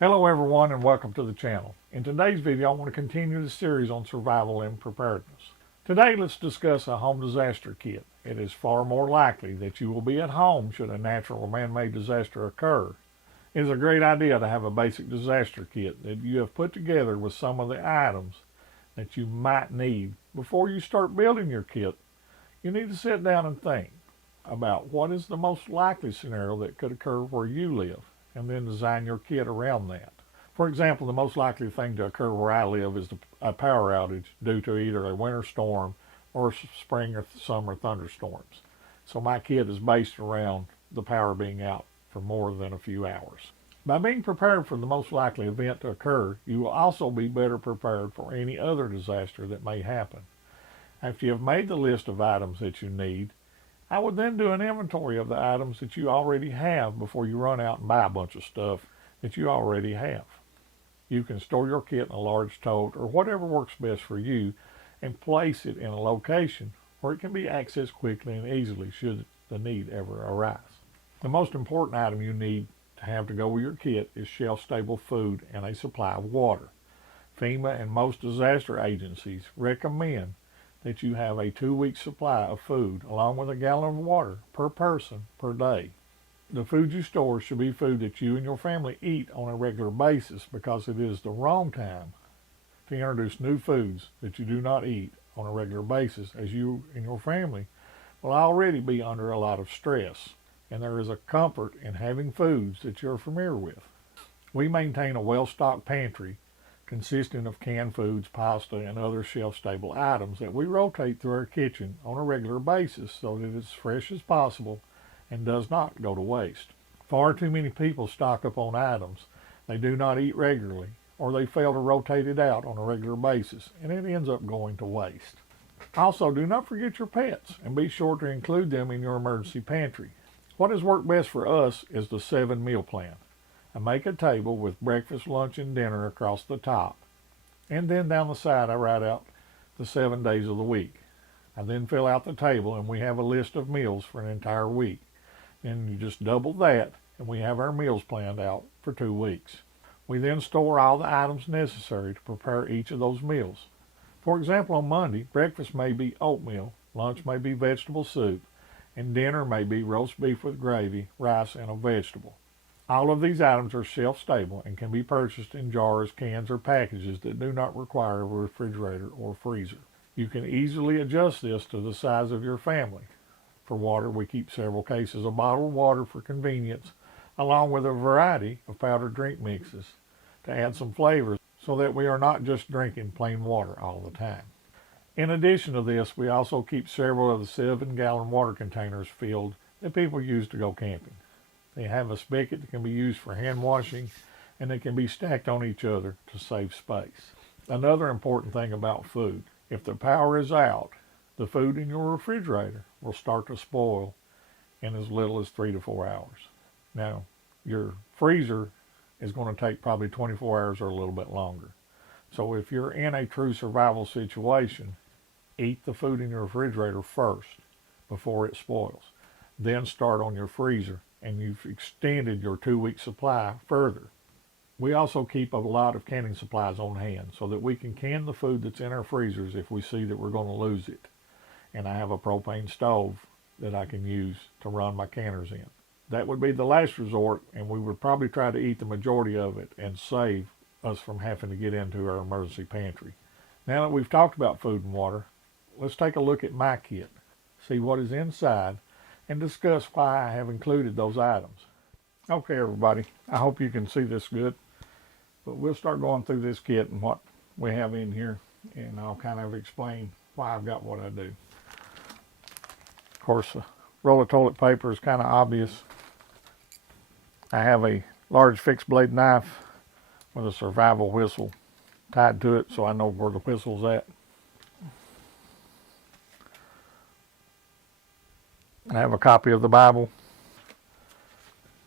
Hello everyone and welcome to the channel. In today's video I want to continue the series on survival and preparedness. Today let's discuss a home disaster kit. It is far more likely that you will be at home should a natural or man-made disaster occur. It is a great idea to have a basic disaster kit that you have put together with some of the items that you might need. Before you start building your kit, you need to sit down and think about what is the most likely scenario that could occur where you live, and then design your kit around that. For example, the most likely thing to occur where I live is a power outage due to either a winter storm or spring or summer thunderstorms. So my kit is based around the power being out for more than a few hours. By being prepared for the most likely event to occur, you will also be better prepared for any other disaster that may happen. After you have made the list of items that you need, I would then do an inventory of the items that you already have before you run out and buy a bunch of stuff that you already have. You can store your kit in a large tote or whatever works best for you and place it in a location where it can be accessed quickly and easily should the need ever arise. The most important item you need to have to go with your kit is shelf-stable food and a supply of water. FEMA and most disaster agencies recommend that you have a 2-week supply of food along with a gallon of water per person per day. The food you store should be food that you and your family eat on a regular basis, because it is the wrong time to introduce new foods that you do not eat on a regular basis, as you and your family will already be under a lot of stress, and there is a comfort in having foods that you're familiar with. We maintain a well-stocked pantry consisting of canned foods, pasta, and other shelf-stable items that we rotate through our kitchen on a regular basis so that it's fresh as possible and does not go to waste. Far too many people stock up on items they do not eat regularly, or they fail to rotate it out on a regular basis, and it ends up going to waste. Also, do not forget your pets, and be sure to include them in your emergency pantry. What has worked best for us is the 7 meal plan. I make a table with breakfast, lunch, and dinner across the top. And then down the side I write out the 7 days of the week. I then fill out the table and we have a list of meals for an entire week. Then you just double that and we have our meals planned out for 2 weeks. We then store all the items necessary to prepare each of those meals. For example, on Monday, breakfast may be oatmeal, lunch may be vegetable soup, and dinner may be roast beef with gravy, rice, and a vegetable. All of these items are shelf-stable and can be purchased in jars, cans, or packages that do not require a refrigerator or freezer. You can easily adjust this to the size of your family. For water, we keep several cases of bottled water for convenience, along with a variety of powdered drink mixes to add some flavors so that we are not just drinking plain water all the time. In addition to this, we also keep several of the 7-gallon water containers filled that people use to go camping. They have a spigot that can be used for hand washing, and they can be stacked on each other to save space. Another important thing about food: if the power is out, the food in your refrigerator will start to spoil in as little as 3 to 4 hours. Now, your freezer is going to take probably 24 hours or a little bit longer. So if you're in a true survival situation, eat the food in your refrigerator first before it spoils. Then start on your freezer, and you've extended your 2-week supply further. We also keep a lot of canning supplies on hand so that we can can the food that's in our freezers if we see that we're going to lose it. And I have a propane stove that I can use to run my canners in. That would be the last resort, and we would probably try to eat the majority of it and save us from having to get into our emergency pantry. Now that we've talked about food and water, let's take a look at my kit, see what is inside, and discuss why I have included those items. Okay, everybody, I hope you can see this good, but we'll start going through this kit and what we have in here, and I'll kind of explain why I've got what I do. Of course, a roll of toilet paper is kind of obvious. I have a large fixed blade knife with a survival whistle tied to it so I know where the whistle's at. I have a copy of the Bible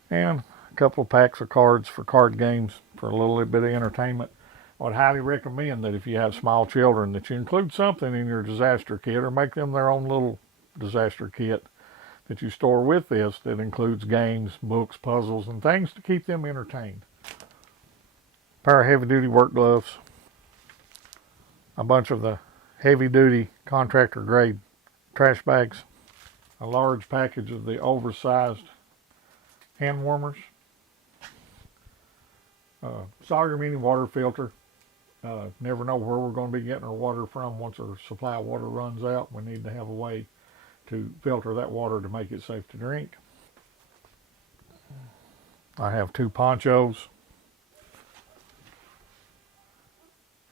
and a couple of packs of cards for card games for a little bit of entertainment. I would highly recommend that if you have small children that you include something in your disaster kit, or make them their own little disaster kit that you store with this that includes games, books, puzzles, and things to keep them entertained. pair of heavy-duty work gloves, a bunch of the heavy-duty contractor-grade trash bags, a large package of the oversized hand warmers, Sawyer mini water filter. Never know where we're going to be getting our water from. Once our supply of water runs out, we need to have a way to filter that water to make it safe to drink. I have 2 ponchos.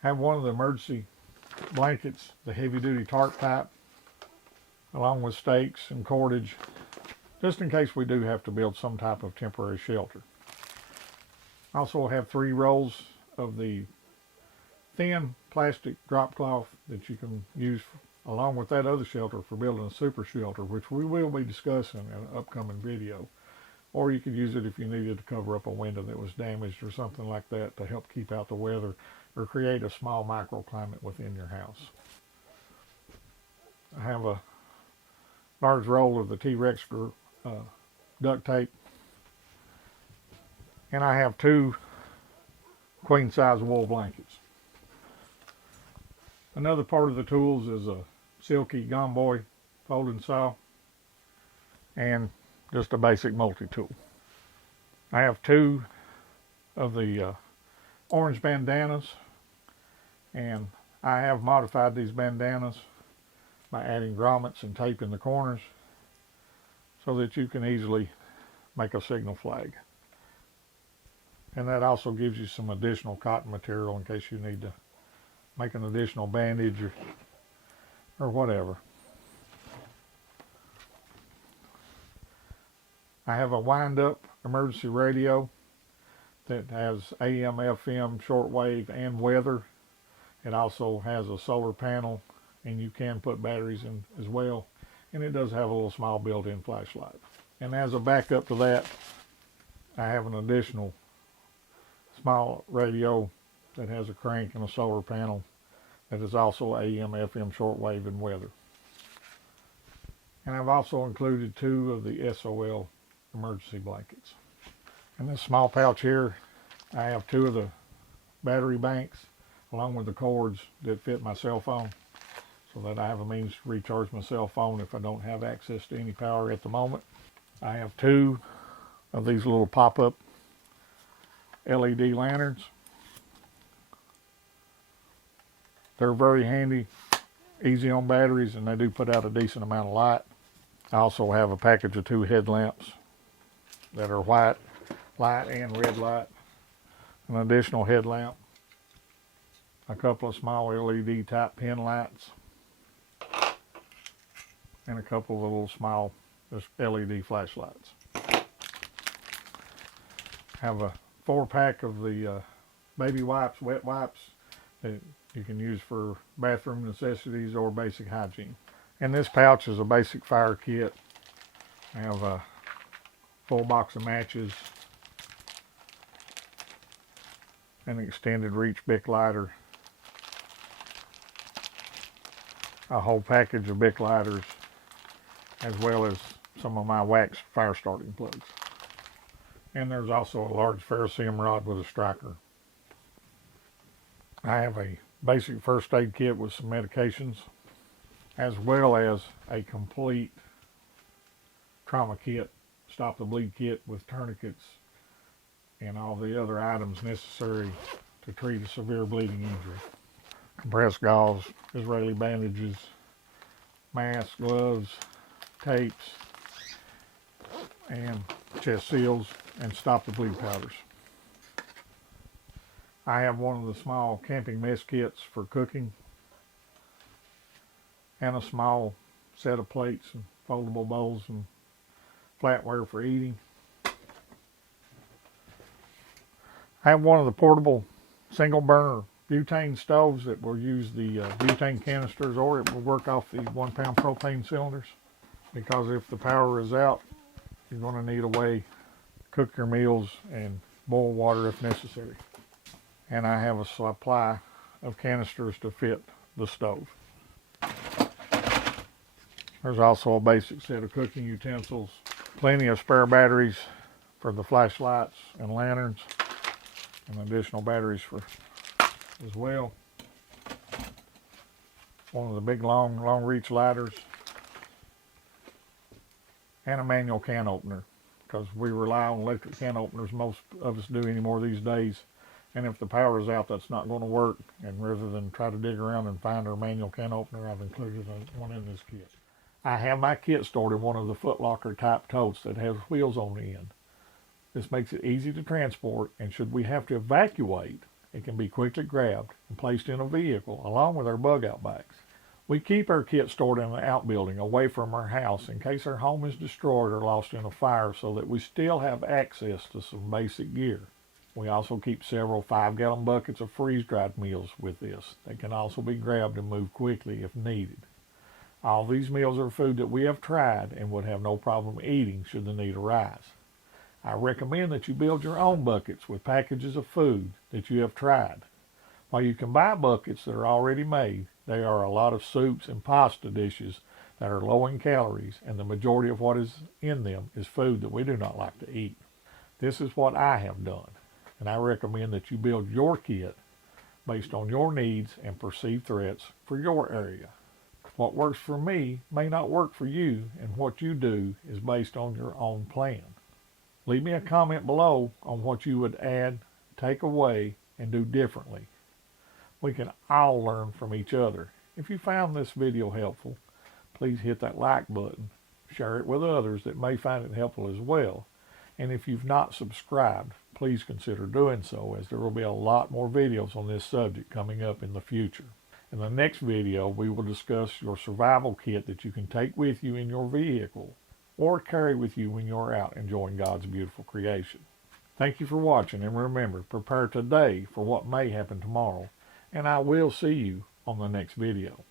I have one of the emergency blankets, the heavy-duty tarp type, along with stakes and cordage, just in case we do have to build some type of temporary shelter. I also have 3 rolls of the thin plastic drop cloth that you can use along with that other shelter for building a super shelter, which we will be discussing in an upcoming video. Or you could use it if you needed to cover up a window that was damaged or something like that to help keep out the weather or create a small microclimate within your house. I have a large roll of the T-Rex duct tape. And I have 2 queen-size wool blankets. Another part of the tools is a Silky Gomboy folding saw and just a basic multi-tool. I have 2 of the orange bandanas, and I have modified these bandanas by adding grommets and tape in the corners so that you can easily make a signal flag. And that also gives you some additional cotton material in case you need to make an additional bandage or whatever. I have a wind-up emergency radio that has AM, FM, shortwave, and weather. It also has a solar panel, and you can put batteries in as well. And it does have a little small built-in flashlight. And as a backup to that, I have an additional small radio that has a crank and a solar panel that is also AM, FM, shortwave, and weather. And I've also included 2 of the SOL emergency blankets. In this small pouch here, I have 2 of the battery banks along with the cords that fit my cell phone so that I have a means to recharge my cell phone if I don't have access to any power at the moment. I have 2 of these little pop-up LED lanterns. They're very handy, easy on batteries, and they do put out a decent amount of light. I also have a package of 2 headlamps that are white light and red light, an additional headlamp, a couple of small LED type pin lights, and a couple of little small just LED flashlights. I have a 4-pack of the baby wipes, wet wipes, that you can use for bathroom necessities or basic hygiene. And this pouch is a basic fire kit. I have a full box of matches, an extended reach Bic lighter, a whole package of Bic lighters, as well as some of my wax fire starting plugs. And there's also a large ferrocerium rod with a striker. I have a basic first aid kit with some medications, as well as a complete trauma kit, stop the bleed kit with tourniquets and all the other items necessary to treat a severe bleeding injury. Compressed gauze, Israeli bandages, masks, gloves, tapes, and chest seals, and stop the bleed powders. I have one of the small camping mess kits for cooking, and a small set of plates and foldable bowls and flatware for eating. I have one of the portable single burner butane stoves that will use the butane canisters, or it will work off the 1 pound propane cylinders, because if the power is out, you're going to need a way to cook your meals and boil water if necessary. And I have a supply of canisters to fit the stove. There's also a basic set of cooking utensils, plenty of spare batteries for the flashlights and lanterns, and additional batteries for as well. One of the big long reach lighters, and a manual can opener, because we rely on electric can openers, most of us do anymore these days, and if the power is out, that's not going to work. And rather than try to dig around and find our manual can opener, I've included one in this kit. I have my kit stored in one of the Foot Locker type totes that has wheels on the end. This makes it easy to transport, and should we have to evacuate, it can be quickly grabbed and placed in a vehicle along with our bug out bags. We keep our kit stored in an outbuilding away from our house in case our home is destroyed or lost in a fire, so that we still have access to some basic gear. We also keep several 5-gallon buckets of freeze-dried meals with this. They can also be grabbed and moved quickly if needed. All these meals are food that we have tried and would have no problem eating should the need arise. I recommend that you build your own buckets with packages of food that you have tried. While you can buy buckets that are already made, there are a lot of soups and pasta dishes that are low in calories, and the majority of what is in them is food that we do not like to eat. This is what I have done, and I recommend that you build your kit based on your needs and perceived threats for your area. What works for me may not work for you, and what you do is based on your own plan. Leave me a comment below on what you would add, take away, and do differently. We can all learn from each other. If you found this video helpful, please hit that like button, share it with others that may find it helpful as well, and if you've not subscribed, please consider doing so, as there will be a lot more videos on this subject coming up in the future. In the next video, we will discuss your survival kit that you can take with you in your vehicle or carry with you when you're out enjoying God's beautiful creation. Thank you for watching, and remember, prepare today for what may happen tomorrow, and I will see you on the next video.